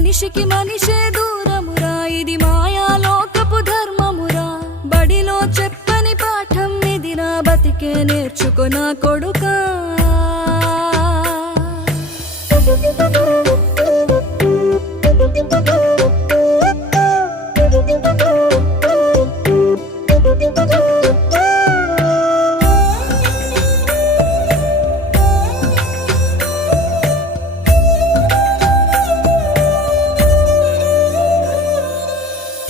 మనిషికి మనిషే దూరమురా ఇది మాయాలోకపు ధర్మమురా బడిలో చెప్పని పాఠం నా బతికే నేర్చుకున్న కొడుకా